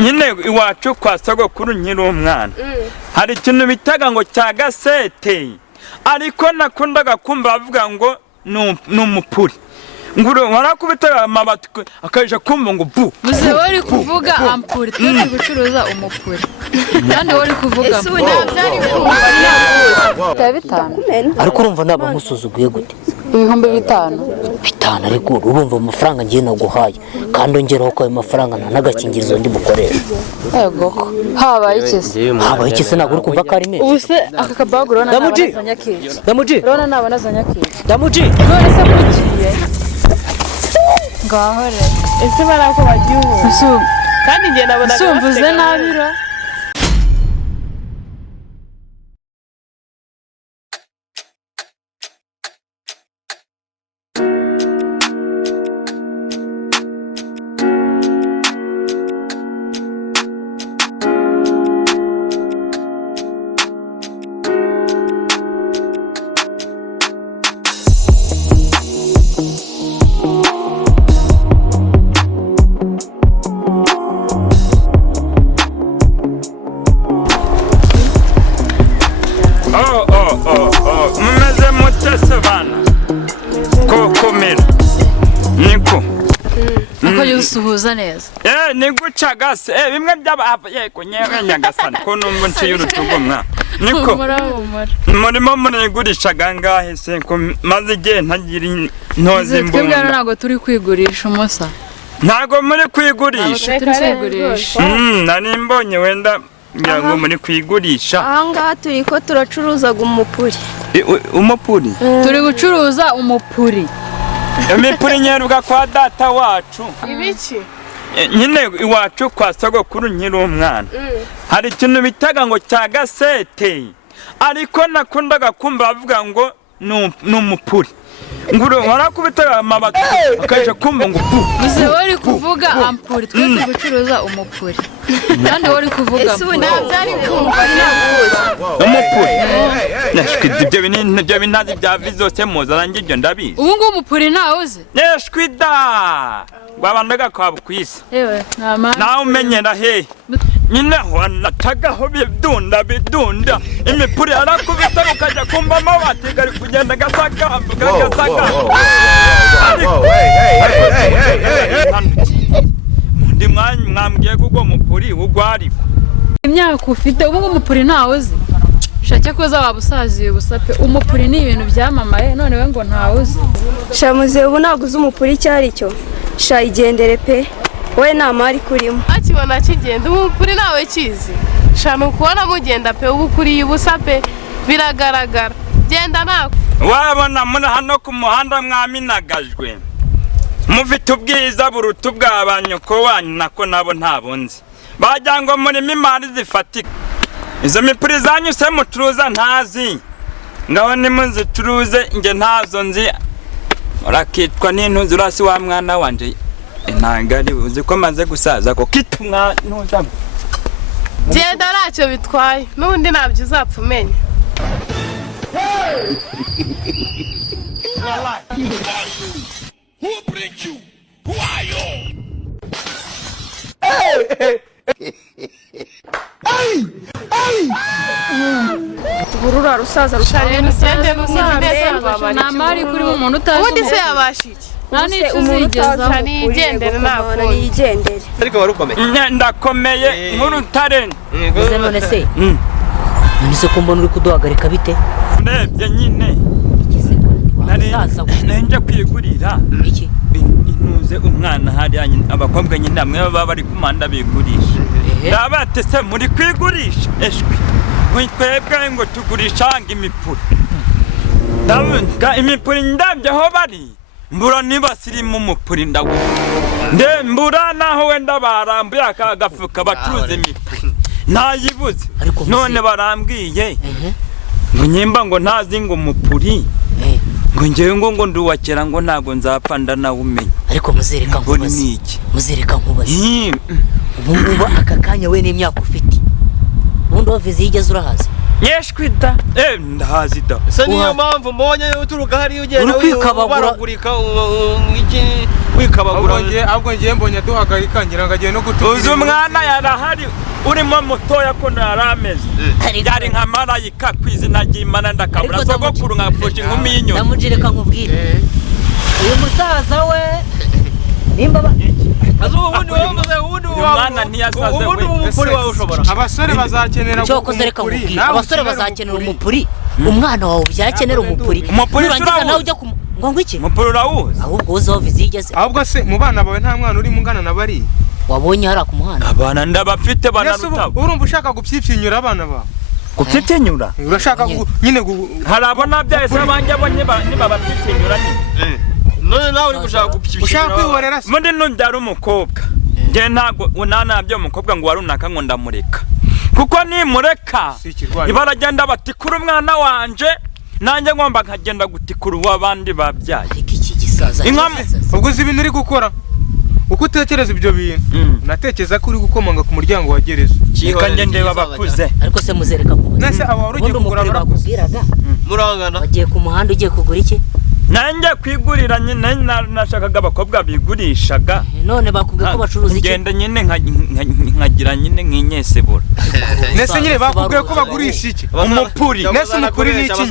nyine iwacu kwa sogokuru nkiri umwana hari ikintu bitaga ngo cya gasete ariko nakundaga kumva bavuga ngo ni umupuri nguru warakubita amabati akaje kumva ngo bu muze wari kuvuga ampuri turi gucuruza umupuri kandi wari kuvuga ampuri byari kumva bitanu ariko urumva naba musuzuguye gute ibihumbi bitanu ariko urumva amafaranga ngiye naguhaye kandi ongeraho ko ayo mafaranga nta n'agakingirizo ndi bukoresha yego ko habaye iki se ntabwo uri kumva ko ari menshi ubu se aka kabagu urabona nabonazanya kiki urabona nabonazanya kiki Damuji none se kugiye ngahore ese barako bagiye ubu kandi ngiye nabona sumvuze nabiro mumeze mutese bana kokomera niko ako yusuhuza neza ni gucagase bimwe yego nyewe nyagasani ko numva nciye urutugomwa niko murimo munigurisha gangahe se ko maze igihe ntagira ntozi imbunda twebwe ntabwo turi kwigurisha umusa ntabwo muri kwigurisha turi kwigurisha nari mbonye wenda nyango muri kwigurisha ahangaha turi ko turacuruzaga umupuri umupuri turi gucuruza umupuri imipuri nyeruka kwa data wacu ibiki nyine iwacu kwa sogokuru nkiri umwana hari ikintu bitaga ngo cya gasete ariko nakundaga kumva bavuga ngo ni umupuri nguru warakubita amabati akaje kumva ngo bu muze wari kuvuga ampuri turi gucuruza umupuri kandi wari kuvuga ampuri byari kumva umupuri nashwida ibyo binazi bya vizose muzaranje ibyo ndabizi ubu ngubu umupuri ntawe uzi nashwida wabandaga kwa bukwisa yewe nawe umenyera he nyine wanatagaho bidunda imipuri arakubita ukajya kumva amabati gari kugenda gasaka ndi mwambwiye kuko mupuri ugwariko imyaka ufite ubu ngubu umupuri ntawe uzi shake koza wabusaziye ubusape umupuri ni ibintu byamamaye none we ngo ntawe uzi shamuze ubu ntabwo uzi umupuri icyo ari cyo shayigendere pe we nta mari kurimo akibona kigenda umupuri nawe kizi shana ukubona mugenda pe ubu kuriye ubusa pe biragaragara genda nako wabona muri hano ku muhanda mwaminagajwe mufite ubwiza buruta ubw'abanyoko wanyu nako nabo ntabunzi bajya ngo murimo imari zifatika izo mipuri zanyu se mucuruza ntazi ngaho nimuzicuruze nge ntazo nzi urakitwa n'intuzi urasi wa mwana wanje ntangari uzi ko maze gusaza ko kitumwa ntuja genda ntacyo bitwaye n'ubundi ntabyo uzapfa umenya Who bring you? Who are you? burura rusaza rushanye n'usende n'usende nta mari kuri mu muntu utazi ubundi se yabasha iki nta n'icyo uzigezaho niyigendere ntabwo niyigendere ariko warukomeye ndakomeye nk'urutare uze none se none se ko mbona uri kuduhagarika bite ndebye nyine nje kwigurira iki inuze umwana hariya abakobwa nyine amwe baba bari kumanda bigurisha ndabate se muri kwigurisha eshwi mwitwebwe ngo tugurisha hanga imipuri imipuri ndabye aho bari mbura niba sirimo umupuri mbura naho wenda barambuye aka gafuka bacuruza imipuri ntayibuze none barambwiye ngo nyimba ngo ntazi ngo umupuri ngo ngewe ngo nduwakera ngo ntago nzapfa ndanawumenya ariko muzereka nkubaze muzereka nkubaze ubu ngubu aka kanya we n'imyaka ufite ubundi wavize yigeze urahaza Nyeshwida ndahazi da se niyo mpamvu mbonye uturuka hari ugenda waragurika iki wikabagura ahubwo ngiye mbonye duhagarika ngira ngo agiye no gutuza uzi umwana yarahari urimo mutoya ko narameze yari nka marayika kwizina ry'Imana ndakabura sogokuru nkapfusha inkumi y'inyuma ndamujireka nkubwire uyu musaza we nimba umwana ntiyasaze we abasore bazakenera abasore bazakenera umupuri umwana wawe byakenera umupuri urangiza nawe ujya ngo iki umupuri urawuzi ahubwo uzaho vizigeze ahubwo se mu bana bawe nta mwana urimo ungana na bari wabonye hari ku muhanda abana ndabafite banarutabo urumva ushaka gupfipfinyura abana bawe gupfipfinyura urashaka nyine harabona byahise abanjye bo ntibabapfipfinyura nyine none nawe uri gushaka gupfipfinyura ushaka kwihorera mundi nundyara umukobwa nge ntabwo unanabyo umukobwa ngo warunaka ngo ndamureka kuko nimureka ibaragenda batikura umwana wanje nanjye ngomba nkagenda gutikura uw'abandi babyaye iki gisaza ubwo uzi ibintu uri gukora uko utekereza ibyo bintu natekereza ko uri gukomanga ku muryango wa gereza reka nge ndeba bakuze ariko se muzereka kubaza nase aba wari ugiye kugura bakubwiraga murangana wagiye ku muhanda ugiye kugura iki nanjye kwigurira nyine nashakaga abakobwa bigurishaga none bakubwiye ko bacuruza iki ngenda nyine nkagira nyine nk'inyesebura nese nyine bakubwiye ko bagurisha iki umupuri nese umupuri ni iki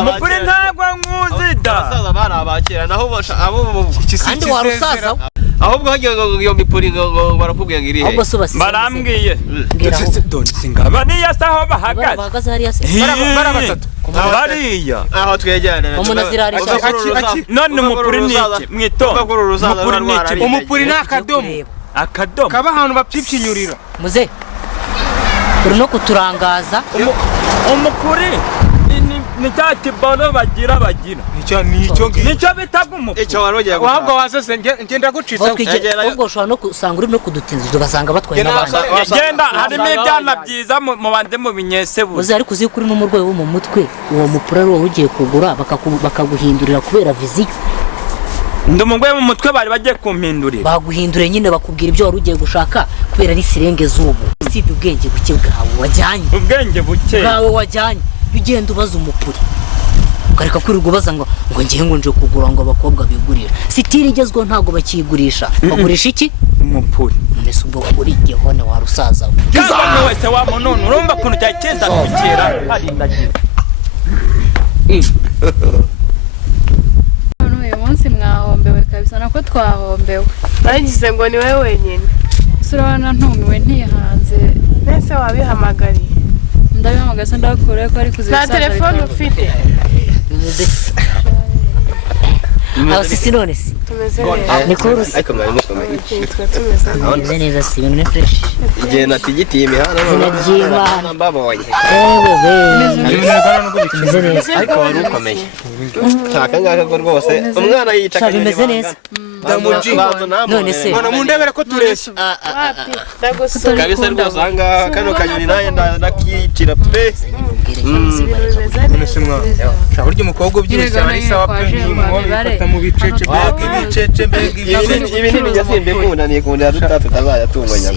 umupuri ntabwo nkuzi da abasaza bari abakera naho abo kandi warusaza ahubwo hagiye ngo iyo mipuri ngo barakubwiye ngo irihe ahubwo subasize barambwiye bariya se aho bahagaze hariya se bara batatu bariya aho twegerana none umupuri ni iki mwitonde umupuri ni iki umupuri ni akadomo kaba ahantu bapfipfinyurira muze uri no kuturangaza umupuri ni cya kiboro bagira nicyo bitaga umupuri icyo warogeye ahubwo wasese ngenda gucitsa ahubwo ushobora no gusanga uri no kudutinza ugasanga batwaye n'abandi genda harimo ibyana byiza mubanze mu binyesebura uzi ariko uzi ko uri n'umurwayi wo mu mutwe uwo mupuri ari wowe ugiye kugura bakaguhindurira kubera viziyo ndi umugore mu mutwe bari bagiye kumpindurira baguhindure nyine bakubwira ibyo wari ugiye gushaka kubera ari sirenge z'ubu usibye ubwenge buke bwawe wajyanye bwawe wajyanye ugenda ubaza umupuri ukareka kwirirwa ubaza ngo ngiye ngo nje kugura ngo abakobwa bigurisha sitiri igezweho ntabwo bakiyigurisha bagurisha iki umupuri none se ubwo uri igihone warusaza kandi wese wa munone urumva kuntu cyagenda kugera uyu munsi mwahombewe kabisa nako twahombewe bagize ngo ni wowe wenyine urabona ntumiwe ntihanze mbese wabihamagariye ndabihamagaye se ndakure ko ari kuzisa nta telefone ufite aho sisi none si tumeze neza ni kurusi ariko mwari mukomeye tumeze neza si ibintu ni fresh igihe natigitiye imihanda zinaryimana mbabonye tumeze neza ariko wari ukomeye aka ngaka ko rwose umwana yica bimeze neza none se mwana mundebere ko tureshya kabisa rwose ahangaha kano kanyoni naye ndakicira pe none se mwana shaka urya umukobwa ubyibushye ari sawa pe bifata mu bicece ibi ntibigasimbe kunaniye kundira tutazayatunganya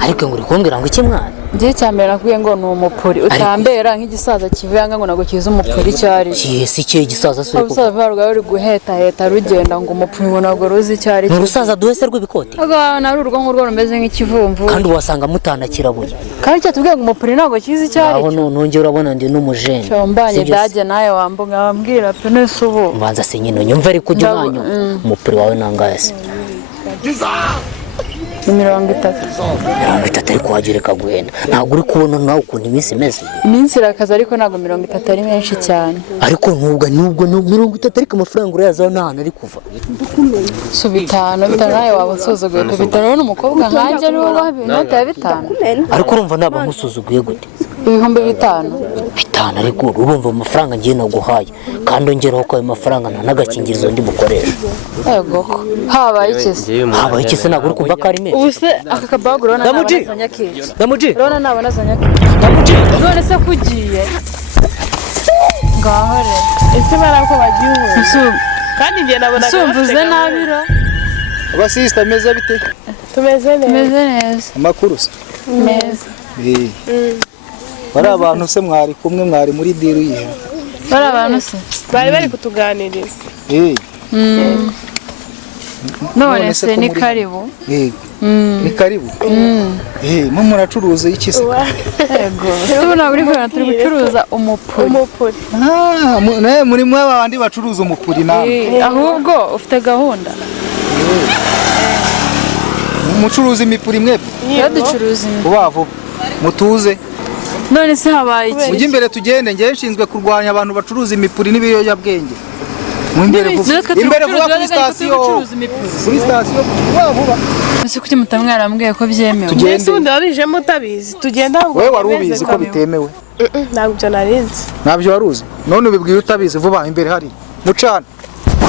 ariko ngo uri kumbwira ngo iki mwana njye cyambere nakubwiye ngo ni umupuri utambera nk'igisaza kivanga ngo ntabwo kizi umupuri icyo ari cyo si cyo igisaza se urusaza rwawe ruri guheta rugenda ngo umupuri ngo ntabwo ruzi icyo ari cyo ni urusaza duhese rw'ibikote nari urwo ngurwo rumeze nk'ikivumvu kandi wasanga mutanakirabuye kandi icyo tubwiye ngo umupuri ntabwo kizi icyo ari cyo aho nongera urabona ndi n'umujene mbanye dage nawe wambuga wambwira pe nese ubu mbanza se nyine nyumva ariko ujya unanyu umupuri wawe nangaye se 30 ariko wagereka guhenda ntabwo uri kubona nawe ukuntu iminsi imeze iminsi irakaza ariko ntabwo 30 ari menshi cyane ariko nubwo 30 ariko amafaranga urayazaho nta hantu ari kuva so bitanu nawe waba usuzuguye pe bitanu n'umukobwa nkanjye ari wowe wabi inote ya 5 ariko urumva naba musuzuguye gute ibihumbi 5 ariko urumva amafaranga ngiye naguhaye kandi ongeraho ko ayo mafaranga nta n'agakingirizo ndi bukoresha yego ko habaye iki se ntabwo uri kumva ko ari menshi ubu se aka kabaguro nabonazanya kiki Damuji urabona nabonazanya kiki none se kugiye ngaho re ese barako bagiye kandi ngiye nabona sumvuze nabiro abasista meze bite tumeze neza neza amakuru se meza bari abantu se mwari kumwe mwari muri diru yihe bari abantu se bari kutuganiriza none se ni karibu ni karibu mu muracuruza iki se yego tubona buri kwana turi gucuruza umupuri muri mwe abandi bacuruza umupuri nawe ahubwo ufite gahunda mucuruza imipuri mwebwe ducuruza vuba vuba mutuze none se habaye iki ujye imbere tugende ngiye nshinzwe kurwanya abantu bacuruza imipuri n'ibiyobyabwenge imbere vuba kuri sitasiyo vuba vuba ese kuki mutamwarambwiye ko byemewe mbese undi wabijemo utabizi tugenda ahubwo wowe wari ubizi ko bitemewe ntabyo narinzi ntabyo wari uzi none ubibwiye utabizi vuba imbere hari mucana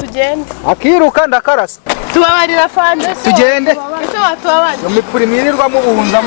tugende akiruka ndakarasa tubabarira fande tugende ese watubabarira imipuri mwirirwa mubunza